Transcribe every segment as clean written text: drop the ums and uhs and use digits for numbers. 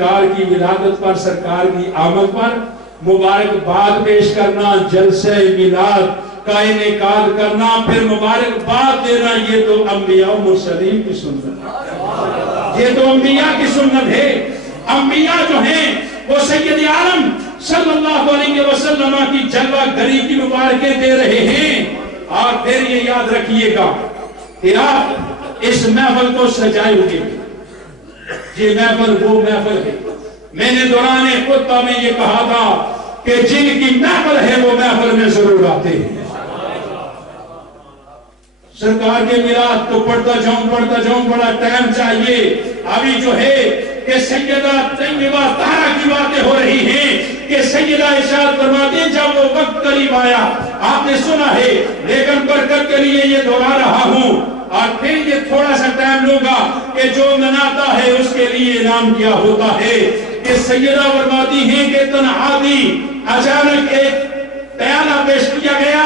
سرکار کی ولادت پر، سرکار کی آمد پر مبارکباد پیش کرنا، جلسہ میلاد کا انعقاد کرنا، پھر مبارکباد دینا، یہ تو انبیاء و مرسلین کی سنت ہے، یہ تو انبیاء کی سنت ہے۔ انبیاء جو ہیں وہ سید عالم صلی اللہ علیہ وسلم کی جلوہ گری کی مبارکیں دے رہے ہیں۔ اور پھر یہ یاد رکھیے گا کہ آپ اس محفل کو سجائے ہوئے، یہ محفل وہ محفل ہے، میں نے دوران خطبہ میں یہ کہا تھا کہ جن کی محفل ہے وہ محفل میں ضرور آتے ہیں۔ سرکار کے میلاد کو پڑھتا جاؤں بڑا ٹائم چاہیے۔ ابھی جو ہے کہ سیدہ طیبہ طاہرہ کی باتیں ہو رہی ہیں کہ سیدہ ارشاد فرماتی ہیں جب وہ وقت قریب آیا، آپ نے سنا ہے، لیکن برکت کے لیے یہ دہرا رہا ہوں، اور پھر یہ تھوڑا سا ٹائم لوں گا کہ جو مناتا ہے اس کے لیے انعام کیا ہوتا ہے۔ کہ سیدہ فرماتی ہیں کہ تنہا دی اچانک ایک پیالہ پیش کیا گیا،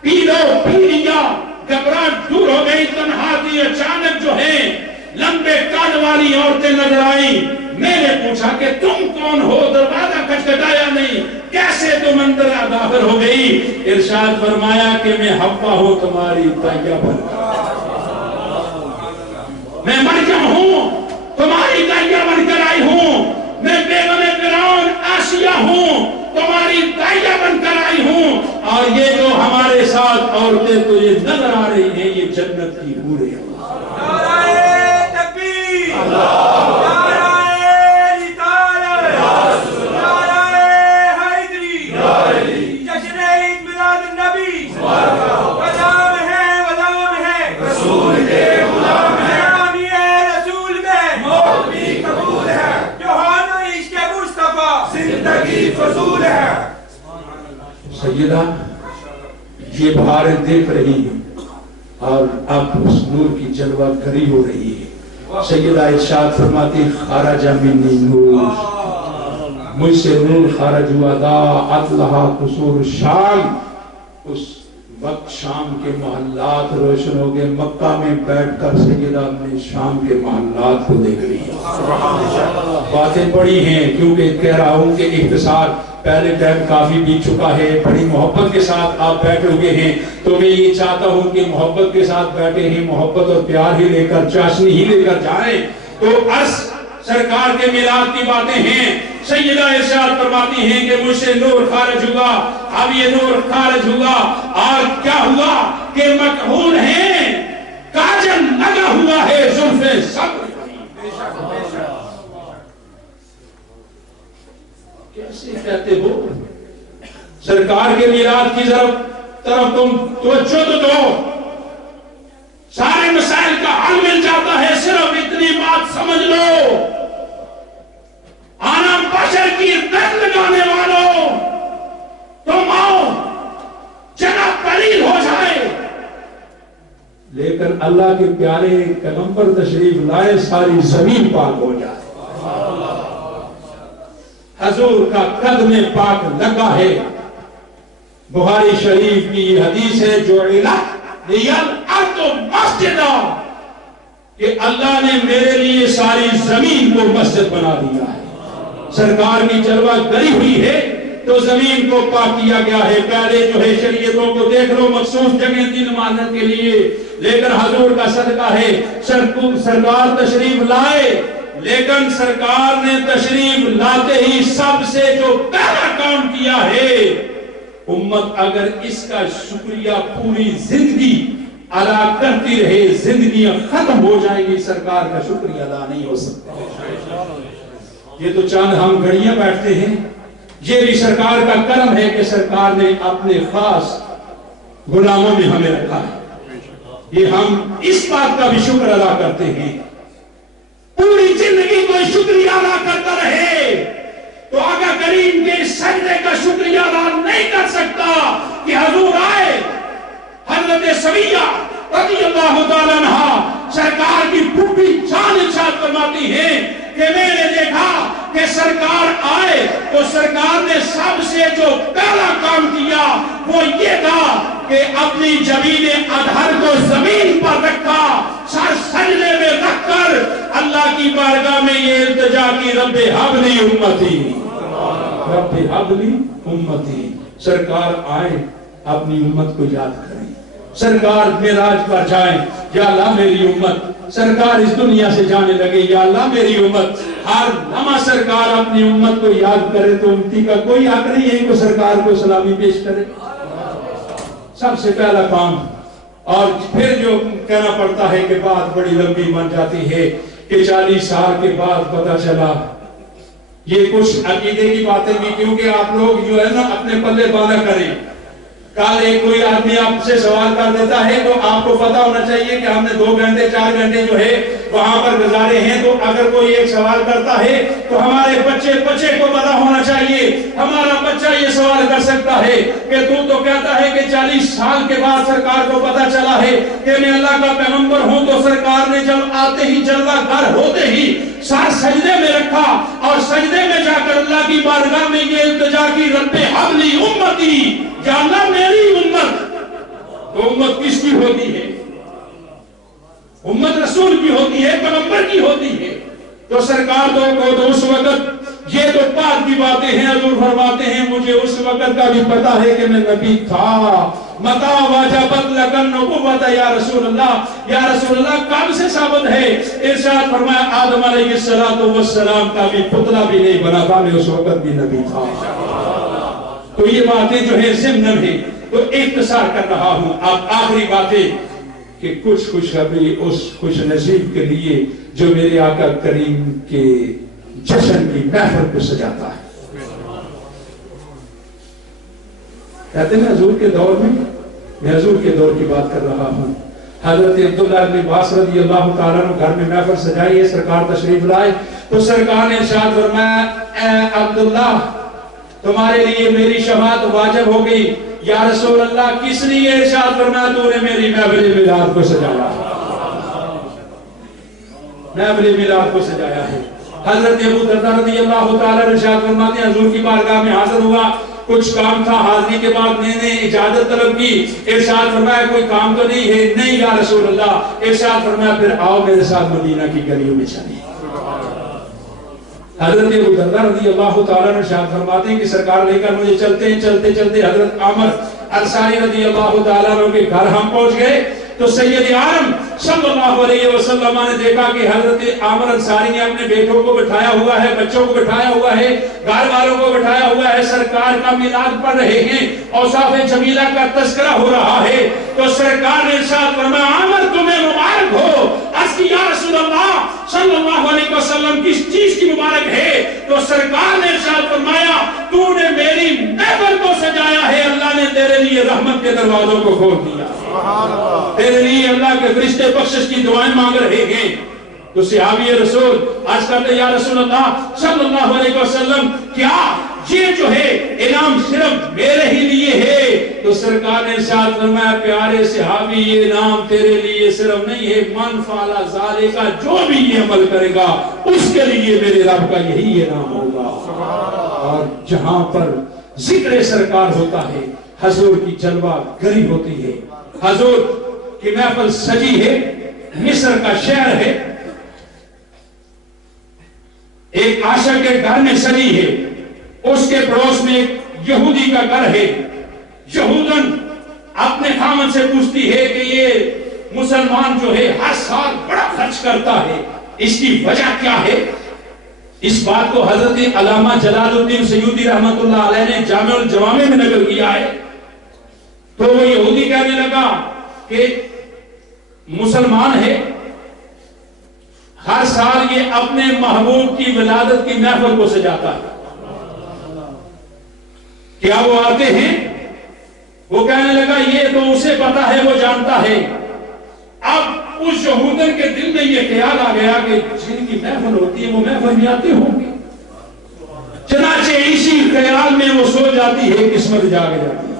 پی لو، پی لیا، گھبراہٹ دور ہو گئی، تنہا دی اچانک جو ہے لمبے قد والی عورتیں نظر آئیں۔ میں نے پوچھا کہ تم کون ہو؟ دروازہ کھٹکھٹایا نہیں، کیسے تم اندر داخل ہو گئی؟ ارشاد فرمایا کہ میں حوا ہوں تمہاری طیبہ، میں مریم ہوں تمہاری طیبہ بن کر آئی ہوں، میں بیگم فرعون آسیہ ہوں تمہاری طیبہ بن کر آئی ہوں۔ اور یہ جو ہمارے ساتھ عورتیں تو یہ نظر آ رہی ہیں، یہ جنت کی حوریں ہیں۔ سیدہ یہ بہاریں دیکھ رہی ہیں اور اب اس نور کی جلوہ گری ہو رہی ہے۔ سیدہ ارشاد فرماتی خارج منی نور، مجھ سے نور خارج ہوا، ضاءت لہا قصور الشام، اس وقت شام کے محلات روشن ہو گئے۔ مکہ میں بیٹھ کر سیدہ اپنے شام کے محلات کو دیکھ رہی ہے۔ باتیں بڑی ہیں، کیونکہ کہہ رہا ہوں کہ اختصار پہلے ٹائم کافی بیت چکا ہے، بڑی محبت کے ساتھ آپ بیٹھے ہوئے ہیں، تو میں یہ چاہتا ہوں کہ محبت کے ساتھ بیٹھے ہیں، محبت اور پیار ہی لے کر، چاشنی ہی لے کر جائیں۔ تو عرض سرکار کے میلاد کی باتیں ہیں۔ سیدہ ارشاد فرماتی ہیں کہ مجھ سے نور خارج ہوا، اب یہ نور خارج ہوا اور کیا ہوا کہ مکحول ہیں، کاجل لگا ہوا ہے، زلفیں سب کیسے کہتے ہو؟ سرکار کے میلاد کی طرف تم توجہ تو دو، سارے مسائل کا حل مل جاتا ہے، صرف اتنی بات سمجھ لو، آنا بشر کی رت لگانے والوں تم آؤ، جگہ قلیل ہو جائے، لیکن اللہ کے پیارے پیغمبر تشریف لائے، ساری زمین پاک ہو جائے۔ حضور کا قدم پاک لگا ہے۔ بخاری شریف کی یہ حدیث ہے جو الارض مسجدہ، کہ اللہ نے میرے لیے ساری زمین کو مسجد بنا دیا ہے۔ سرکار کی جلوہ گری ہوئی ہے تو زمین کو پاک کیا گیا ہے۔ پہلے جو ہے شریعتوں کو دیکھ لو، مخصوص جگہ تھی نمازت کے لیے، لیکن حضور کا صدقہ ہے سرکار تشریف لائے، لیکن سرکار نے تشریف لاتے ہی سب سے جو پہلا کام کیا ہے، امت اگر اس کا شکریہ پوری زندگی ادا کرتی رہے، زندگیاں ختم ہو جائیں گی، سرکار کا شکریہ ادا نہیں ہو سکتا۔ یہ تو چاند ہم گھڑیاں بیٹھتے ہیں، یہ بھی سرکار کا کرم ہے کہ سرکار نے اپنے خاص غلاموں میں ہمیں رکھا ہے۔ یہ ہم اس بات کا بھی شکر ادا کرتے ہیں، پوری زندگی کوئی شکریہ ادا کرتا رہے تو آقا کریم کے سجدے کا شکریہ ادا نہیں کر سکتا کہ حضور آئے۔ حضرت صفیہ رضی اللہ تعالیٰ عنہا سرکار کی پھوپھی جان ارشاد فرماتی ہیں کہ میں نے دیکھا کہ سرکار آئے تو سرکار نے سب سے جو پہلا کام کیا وہ یہ تھا کہ اپنی جبین ادھر کو زمین پر رکھا، سر سجدے میں رکھ کر اللہ کی بارگاہ میں یہ التجا کی، رب ہب لی امتی، رب ہب لی امتی۔ سرکار آئے اپنی امت کو یاد کریں، سرکار معراج پر جائیں، یا اللہ میری امت، سرکار اس دنیا سے جانے لگے، یا اللہ میری امت، ہر لمحہ سرکار اپنی امت کو یاد کرے تو امتی کا کوئی حق نہیں ہے کہ سرکار کو سلامی پیش کرے۔ سب سے پہلا کام، اور پھر جو کہنا پڑتا ہے کہ بات بڑی لمبی بن جاتی ہے کہ 40 سال کے بعد پتہ چلا، یہ کچھ عقیدے کی باتیں بھی، کیونکہ آپ لوگ جو ہے نا اپنے پلے باندھا کریں۔ کل ایک کوئی آدمی آپ سے سوال کر دیتا ہے تو آپ کو پتہ ہونا چاہیے کہ ہم نے 2 گھنٹے 4 گھنٹے جو ہے وہاں پر گزارے ہیں، تو اگر کوئی ایک سوال کرتا ہے تو ہمارے بچے کو پتہ ہونا چاہیے، ہمارا بچہ یہ سوال کر سکتا ہے کہ تو کہتا ہے کہ 40 سال کے بعد سرکار کو پتہ چلا ہے کہ میں اللہ کا پیغمبر ہوں، تو سرکار نے جب آتے ہی جلوہ گر ہوتے ہی سر سجدے میں رکھا اور سجدے میں جا کر اللہ کی بارگاہ میں یہ التجا کی، رب ہب لی امتی، یا اللہ میری امت۔ تو امت کس کی ہوتی ہے؟ امت رسول کی ہوتی ہے، پیغمبر کی ہوتی ہے۔ تو سرکار تو اس وقت یہ تو بعد کی باتیں ہیں، حضور فرماتے ہیں مجھے اس وقت کا بھی پتا ہے کہ میں نبی تھا۔ متا واجبت لکن نبوت یا رسول اللہ، یا رسول اللہ کب سے ثابت ہے؟ ارشاد فرمایا آدم علیہ السلام کا بھی پتلا بھی نہیں بنا تھا، میں اس وقت بھی نبی تھا۔ تو یہ باتیں جو ہے ضمن ہے، تو اختصار کر رہا ہوں۔ اب آخری باتیں کہ کچھ خوشخبری اس خوش نصیب کے لیے جو میرے آقا کریم کے جشن کی محفل کو سجاتا ہے۔ کہتے ہیں حضور کے دور میں حضور کے دور کی بات کر رہا ہوں، حضرت عبداللہ بن عباس رضی اللہ تعالیٰ عنہ گھر میں محفل سجائی ہے، سرکار تشریف لائے تو سرکار نے ارشاد فرمایا اے عبداللہ تمہارے لیے میری شفاعت واجب ہو گئی۔ یا رسول اللہ کس لیے؟ ارشاد فرمایا تو نے میری محفل میلاد کو سجایا، محفل میلاد کو سجایا ہے۔ حضرت ابو درداء رضی اللہ تعالیٰ ارشاد فرماتے ہیں حضور کی بارگاہ میں حاضر ہوا، کچھ کام تھا، حاضری کے بعد میں نے اجازت طلب کی، ارشاد فرمایا کوئی کام تو نہیں ہے؟ نہیں یا رسول اللہ۔ ارشاد فرمایا پھر آؤ میرے ساتھ مدینہ کی گلیوں میں چلیں۔ حضرت ابو درداء رضی اللہ تعالیٰ ارشاد فرماتے ہیں کہ سرکار لے کر مجھے چلتے چلتے حضرت عامر انصاری رضی اللہ تعالیٰ عنہ کے گھر ہم پہنچ گئے تو سید عالم صلی اللہ علیہ وسلم نے دیکھا کہ حضرت عامر انصاری نے اپنے بیٹوں کو بٹھایا ہوا ہے، بچوں کو بٹھایا ہوا ہے، گھر والوں کو بٹھایا ہوا ہے، سرکار کا میلاد پڑھ رہے ہیں، اوصاف جمیلہ کا تذکرہ ہو رہا ہے۔ تو سرکار نے ارشاد فرمایا عامر تمہیں مبارک ہو۔ عرض کی یا رسول اللہ صلی اللہ علیہ وسلم کس چیز کی مبارک ہے؟ تو سرکار نے ارشاد فرمایا تو نے میری محفل کو سجایا ہے، اللہ نے تیرے لیے رحمت کے دروازوں کو کھول دیا، تیرے لیے اللہ کے فرشتے بخشش کی دعائیں مانگ رہے ہیں۔ تو صحابی رسول عرض کرتے یا رسول اللہ صلی اللہ علیہ وسلم کیا یہ جو ہے انعام صرف میرے ہی لیے ہے؟ تو سرکار نے ارشاد فرمایا پیارے صحابی یہ انعام تیرے لیے صرف نہیں ہے، من فعل ذالک جو بھی یہ عمل کرے گا اس کے لیے میرے رب کا یہی انعام ہوگا۔ اور جہاں پر ذکر سرکار ہوتا ہے حضور کی جلوہ گری ہوتی ہے، حضور کی محفل سجی ہے، مصر کا شہر ہے، ایک عاشق کے گھر میں سجی ہے، اس کے پڑوس میں ایک یہودی کا گھر ہے، یہودن اپنے خامن سے پوچھتی ہے کہ یہ مسلمان جو ہے ہر سال بڑا خرچ کرتا ہے، اس کی وجہ کیا ہے؟ اس بات کو حضرت علامہ جلال الدین سیوطی رحمت اللہ علیہ نے جامع الجوامع میں نقل کیا ہے۔ تو وہ یہودی کہنے لگا کہ مسلمان ہے، ہر سال یہ اپنے محبوب کی ولادت کی محفل کو سجاتا ہے، کیا وہ آتے ہیں؟ وہ کہنے لگا یہ تو اسے پتا ہے، وہ جانتا ہے۔ اب اس یہودن کے دل میں یہ خیال آ گیا کہ جن کی محفل ہوتی ہے وہ محفل میں آتے ہوں گے، چنانچہ اسی خیال میں وہ سو جاتی ہے، قسمت جاگ جاتی ہے۔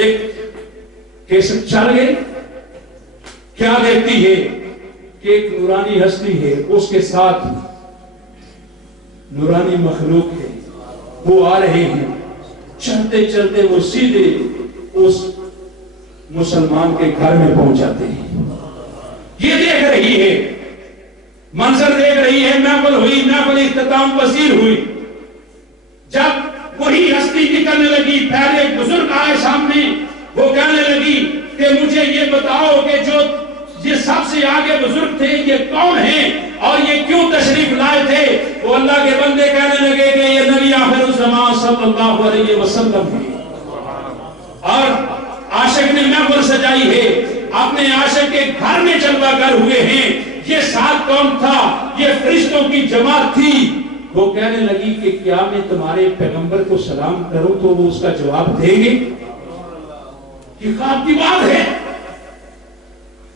ایک کیسٹ چل گئی، کیا دیکھتی ہے کہ ایک نورانی ہستی ہے، اس کے ساتھ نورانی مخلوق ہے، وہ آ رہے ہیں، چلتے چلتے وہ سیدھے اس مسلمان کے گھر میں پہنچ جاتے ہیں. یہ دیکھ رہی ہے، منظر دیکھ رہی ہے، محفل ہوئی، محفل اختتام پذیر ہوئی. جب وہی ہستی نکلنے لگی، پہلے ایک بزرگ آئے سامنے، وہ کہنے لگی کہ مجھے یہ بتاؤ کہ جو یہ سب سے آگے بزرگ تھے یہ کون ہیں اور یہ کیوں تشریف لائے تھے؟ وہ اللہ کے بندے کہنے لگے کہ یہ نبی آخر الزمان صلی اللہ علیہ وسلم ہیں. اور عاشق نے محفل سجائی ہے، اپنے عاشق کے گھر میں جلوہ گر ہوئے ہیں. یہ ساتھ کون تھا؟ یہ فرشتوں کی جماعت تھی. وہ کہنے لگی کہ کیا میں تمہارے پیغمبر کو سلام کروں تو وہ اس کا جواب دیں گے؟ یہ خواب کی بات ہے.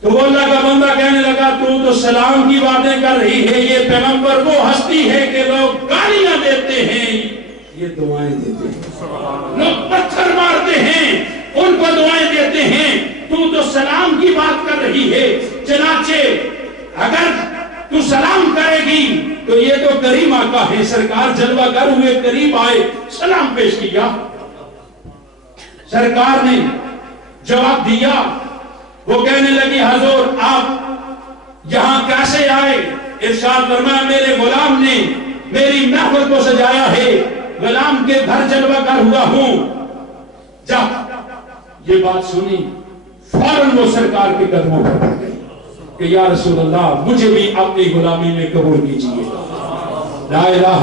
تو وہ اللہ کا بندہ کہنے لگا تو سلام کی باتیں کر رہی ہے، یہ پیغمبر وہ ہستی ہے کہ لوگ گالیاں دیتے ہیں، یہ دعائیں دیتے ہیں. لوگ پتھر مارتے ہیں، ان کو دعائیں دیتے ہیں. تو سلام کی بات کر رہی ہے. چنانچہ اگر تو سلام کرے گی تو یہ تو کریم آقا ہے، سرکار جلوہ گر ہوئے، قریب آئے، سلام پیش کیا. سرکار نے جواب دیا. وہ کہنے لگی حضور آپ یہاں کیسے آئے؟ ارشاد فرمایا میرے غلام نے میری محفل کو سجایا ہے، غلام کے گھر جلوہ گر ہوا ہوں. جب یہ بات سنی فوراً وہ سرکار کے قدموں پر پڑ گئی کہ یا رسول اللہ مجھے بھی اپنی غلامی میں قبول کیجئے. لا الہ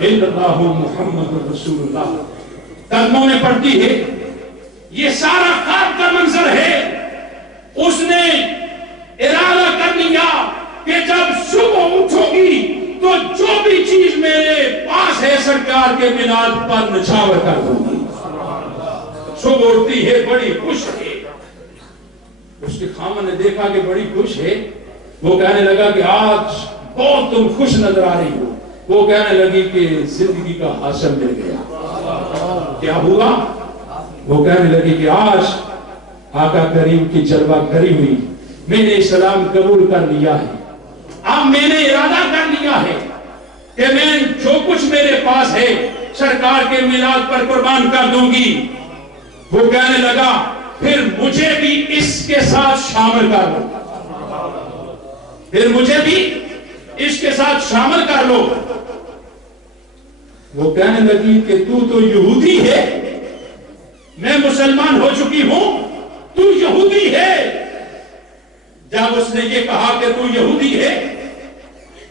الا اللہ محمد رسول اللہ قدموں میں پڑتی ہے. یہ سارا خواب کا منظر ہے. اس نے ارادہ کر لیا کہ جب صبح اٹھو گی تو جو بھی چیز میرے پاس ہے سرکار کے میلاد پر نچھاور کر دوں گی. صبح اٹھتی ہے، بڑی خوش ہے. اس کے خامن نے دیکھا کہ بڑی خوش ہے. وہ کہنے لگا کہ آج بہت تم خوش نظر آ رہی ہو. وہ کہنے لگی کہ زندگی کا حاصل مل گیا. کیا ہوا؟ وہ کہنے لگی کہ آج آقا کریم کی جلوہ گری ہوئی، میں نے اسلام قبول کر لیا ہے. اب میں نے ارادہ کر لیا ہے کہ میں جو کچھ میرے پاس ہے سرکار کے میلاد پر قربان کر دوں گی. وہ کہنے لگا پھر مجھے بھی اس کے ساتھ شامل کر لو، پھر مجھے بھی اس کے ساتھ شامل کر لو. وہ کہنے لگی کہ تو یہودی ہے، میں مسلمان ہو چکی ہوں، تو یہودی ہے. جب اس نے یہ کہا کہ تو یہودی ہے،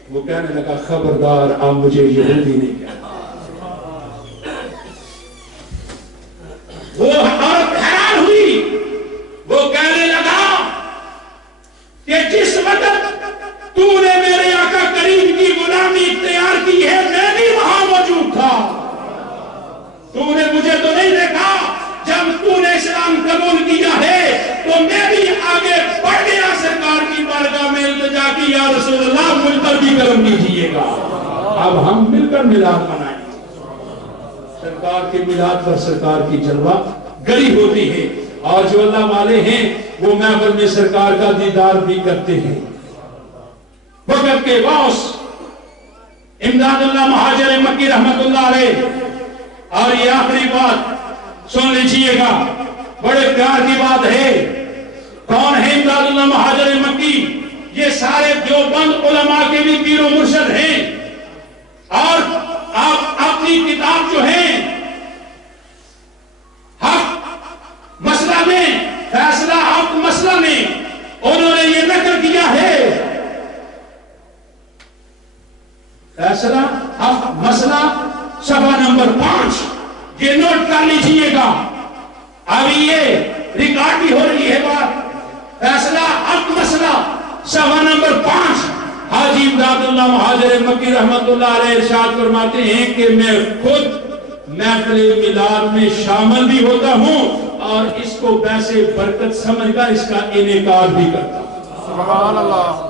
وہ کہنے لگا خبردار آپ مجھے یہودی نہیں کہنا. وہ عورت حیران ہوئی. وہ کہنے لگا کہ جس وقت تو نے میرے آقا کریم کی غلامی اختیار کی ہے میں بھی وہاں موجود تھا. تو نے مجھے تو نہیں دیکھا. جب تو نے اسلام قبول کیا ہے تو میں بھی آگے بڑھ گیا سرکار کی بارگاہ میں التجا کی یا رسول اللہ مجھ پر بھی کرم کیجئے گا. اب ہم مل کر میلاد منائیں. سرکار کے میلاد پر سرکار کی جلوہ گری ہوتی ہے اور جو اللہ والے ہیں وہ محفل میں سرکار کا دیدار بھی کرتے ہیں. وقت کے غوث امداد اللہ مہاجر مکی رحمت اللہ علیہ. اور یہ آخری بات سن لیجئے گا، بڑے پیار کی بات ہے. کون ہے امداد اللہ مہاجر مکی؟ یہ سارے دیوبند علماء کے بھی پیر و مرشد ہیں. اور آپ اپنی کتاب جو ہے حق مسئلہ میں، فیصلہ حق مسئلہ میں انہوں نے یہ ذکر کیا ہے. فیصلہ حق مسئلہ صفحہ نمبر 5، یہ نوٹ کر لیجئے گا. ابھی یہ ریکارڈ بھی ہو رہی ہے بات. فیصلہ حق مسئلہ صفحہ نمبر 5. حاجی امداد اللہ مہاجر مکی رحمت اللہ علیہ ارشاد فرماتے ہیں کہ میں خود محفل میلاد میں شامل بھی ہوتا ہوں اور اس کو ویسے برکت سمجھ کر اس کا انعقاد بھی کرتا ہوں. سبحان اللہ.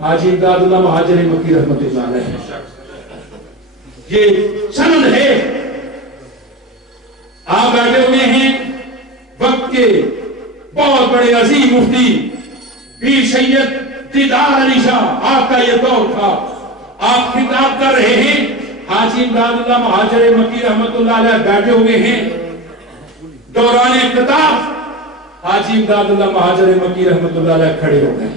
حاجی امداد اللہ مہاجر مکی رحمت اللہ علیہ. یہ سند ہے. آپ بیٹھے ہوئے ہیں وقت کے بہت بڑے عظیم مفتی پیر سید دیدار علی شاہ، آپ کا یہ دور تھا. آپ خطاب کر رہے ہیں. حاجی امداد اللہ مہاجر مکی رحمت اللہ علیہ بیٹھے ہوئے ہیں. دوران خطاب حاجی امداد اللہ مہاجر مکی رحمت اللہ علیہ کھڑے ہو گئے.